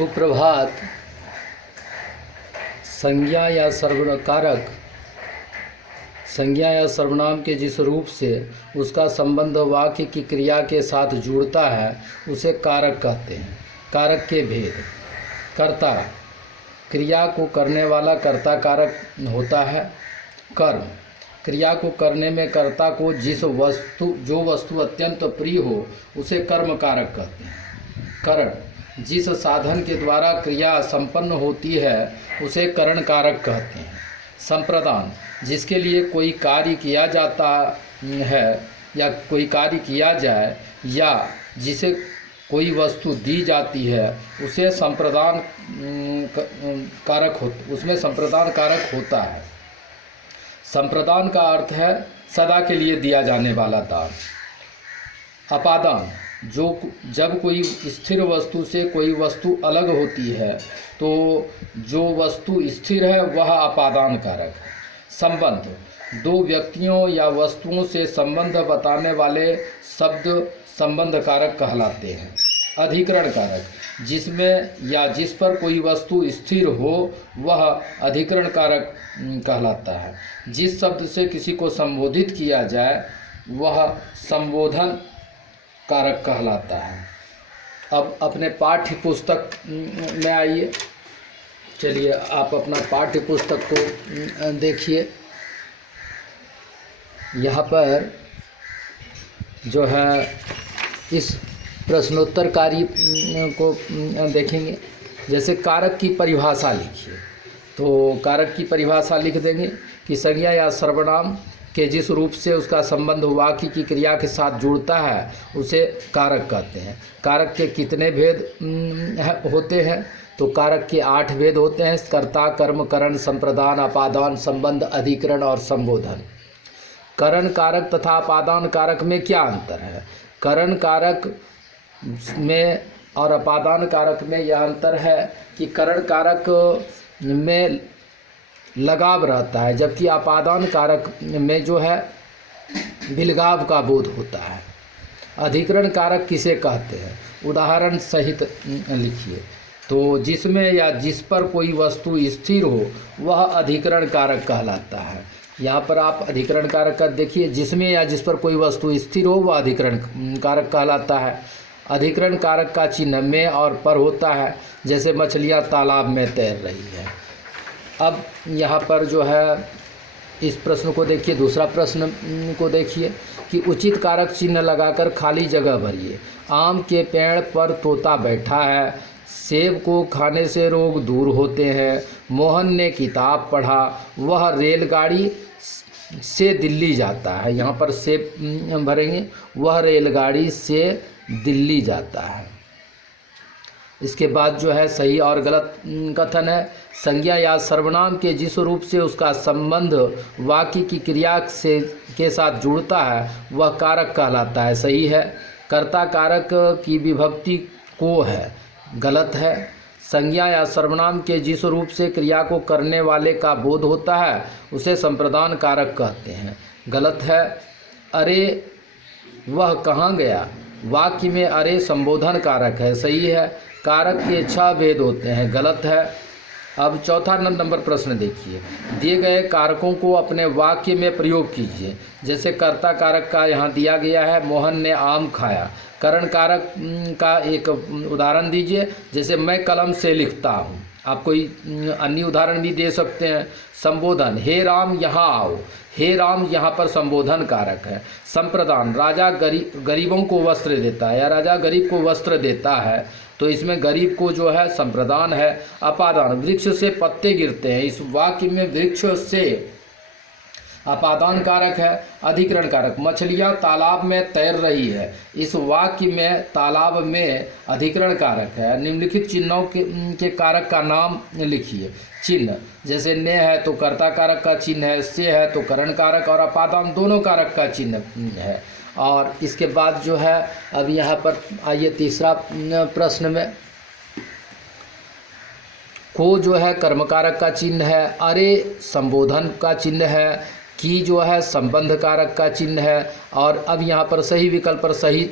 सुप्रभात। संज्ञा या सर्वकारक संज्ञा या सर्वनाम के जिस रूप से उसका संबंध वाक्य की क्रिया के साथ जुड़ता है उसे कारक कहते हैं। कारक के भेद। कर्ता, क्रिया को करने वाला कर्ता कारक होता है। कर्म, क्रिया को करने में कर्ता को जो वस्तु अत्यंत प्रिय हो उसे कर्म कारक कहते हैं। करण, जिस साधन के द्वारा क्रिया संपन्न होती है उसे करण कारक कहते हैं। संप्रदान, जिसके लिए कोई कार्य किया जाता है या कोई कार्य किया जाए या जिसे कोई वस्तु दी जाती है उसे संप्रदान कारक होता है। संप्रदान का अर्थ है सदा के लिए दिया जाने वाला दान। अपादान, जब कोई स्थिर वस्तु से कोई वस्तु अलग होती है तो जो वस्तु स्थिर है वह अपादान कारक है। संबंध, दो व्यक्तियों या वस्तुओं से संबंध बताने वाले शब्द संबंध कारक कहलाते हैं। अधिकरण कारक, जिसमें या जिस पर कोई वस्तु स्थिर हो वह अधिकरण कारक कहलाता है। जिस शब्द से किसी को संबोधित किया जाए वह संबोधन कारक कहलाता है। अब अपने पाठ्य पुस्तक में आइए। चलिए आप अपना पाठ्य पुस्तक को देखिए। यहाँ पर जो है इस प्रश्नोत्तर कार्य को देखेंगे। जैसे कारक की परिभाषा लिखिए, तो कारक की परिभाषा लिख देंगे कि संज्ञा या सर्वनाम के जिस रूप से उसका संबंध वाक्य की क्रिया के साथ जुड़ता है उसे कारक कहते हैं। कारक के कितने भेद होते हैं? तो कारक के 8 भेद होते हैं। कर्ता, कर्म, करण, संप्रदान, अपादान, संबंध, अधिकरण और संबोधन। करण कारक तथा अपादान कारक में क्या अंतर है? करण कारक में और अपादान कारक में यह अंतर है कि करण कारक में लगाव रहता है जबकि अपादान कारक में जो है विलगाव का बोध होता है। अधिकरण कारक किसे कहते हैं? उदाहरण सहित लिखिए। तो जिसमें या जिस पर कोई वस्तु स्थिर हो वह अधिकरण कारक कहलाता है। यहाँ पर आप अधिकरण कारक का देखिए, जिसमें या जिस पर कोई वस्तु स्थिर हो वह अधिकरण कारक कहलाता है। अधिकरण कारक का चिन्ह में और पर होता है, जैसे मछलियाँ तालाब में तैर रही है। अब यहाँ पर जो है इस प्रश्न को देखिए। दूसरा प्रश्न को देखिए कि उचित कारक चिन्ह लगाकर खाली जगह भरिए। आम के पेड़ पर तोता बैठा है, सेब को खाने से रोग दूर होते हैं, मोहन ने किताब पढ़ा, वह रेलगाड़ी से दिल्ली जाता है। यहाँ पर सेब भरेंगे, वह रेलगाड़ी से दिल्ली जाता है। इसके बाद जो है सही और गलत कथन है। संज्ञा या सर्वनाम के जिस रूप से उसका संबंध वाक्य की क्रिया के साथ जुड़ता है वह कारक कहलाता है। सही है। कर्ता कारक की विभक्ति को है। गलत है। संज्ञा या सर्वनाम के जिस रूप से क्रिया को करने वाले का बोध होता है उसे संप्रदान कारक कहते हैं। गलत है। अरे वह कहाँ गया, वाक्य में अरे संबोधन कारक है। सही है। कारक के 6 भेद होते हैं। गलत है। अब चौथा नंबर प्रश्न देखिए। दिए गए कारकों को अपने वाक्य में प्रयोग कीजिए। जैसे कर्ता कारक का यहाँ दिया गया है, मोहन ने आम खाया। करण कारक का एक उदाहरण दीजिए, जैसे मैं कलम से लिखता हूँ। आप कोई अन्य उदाहरण भी दे सकते हैं। संबोधन, हे राम यहाँ आओ। हे राम यहाँ पर संबोधन कारक है। संप्रदान, राजा गरीबों को वस्त्र देता है या राजा गरीब को वस्त्र देता है, तो इसमें गरीब को जो है संप्रदान है। अपादान, वृक्ष से पत्ते गिरते हैं। इस वाक्य में वृक्ष से अपादान कारक है। अधिकरण कारक, मछलियाँ तालाब में तैर रही है। इस वाक्य में तालाब में अधिकरण कारक है। निम्नलिखित चिन्हों के कारक का नाम लिखिए। चिन्ह, जैसे ने है तो कर्ता कारक का चिन्ह है, से है तो करण कारक और अपादान दोनों कारक का चिन्ह है। और इसके बाद जो है अब यहाँ पर आइए तीसरा प्रश्न में। को जो है कर्मकारक का चिन्ह है, अरे संबोधन का चिन्ह है, की जो है संबंध कारक का चिन्ह है। और अब यहाँ पर सही विकल्प पर सही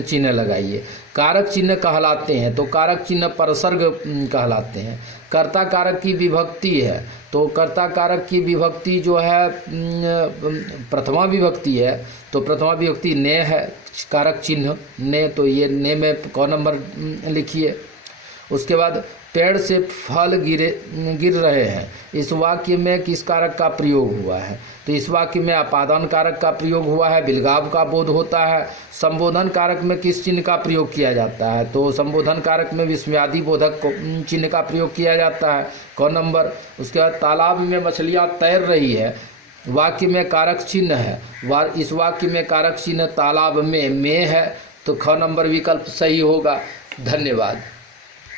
चिन्ह लगाइए। कारक चिन्ह कहलाते हैं, तो कारक चिन्ह परसर्ग कहलाते हैं। कर्ता कारक की विभक्ति है, तो कर्ता कारक की विभक्ति जो है प्रथमा विभक्ति है, तो प्रथमा विभक्ति ने है कारक चिन्ह ने, तो ये ने में क नंबर लिखिए। उसके बाद पेड़ से फल गिर रहे हैं, इस वाक्य में किस कारक का प्रयोग हुआ है? तो इस वाक्य में अपादान कारक का प्रयोग हुआ है, बिलगाव का बोध होता है। संबोधन कारक में किस चिन्ह का प्रयोग किया जाता है? तो संबोधन कारक में विस्मयादि बोधक चिन्ह का प्रयोग किया जाता है, क नंबर। उसके बाद तालाब में मछलियाँ तैर रही है, वाक्य में कारक चिन्ह है, इस वाक्य में कारक चिन्ह तालाब में है, तो ख नंबर विकल्प सही होगा। धन्यवाद।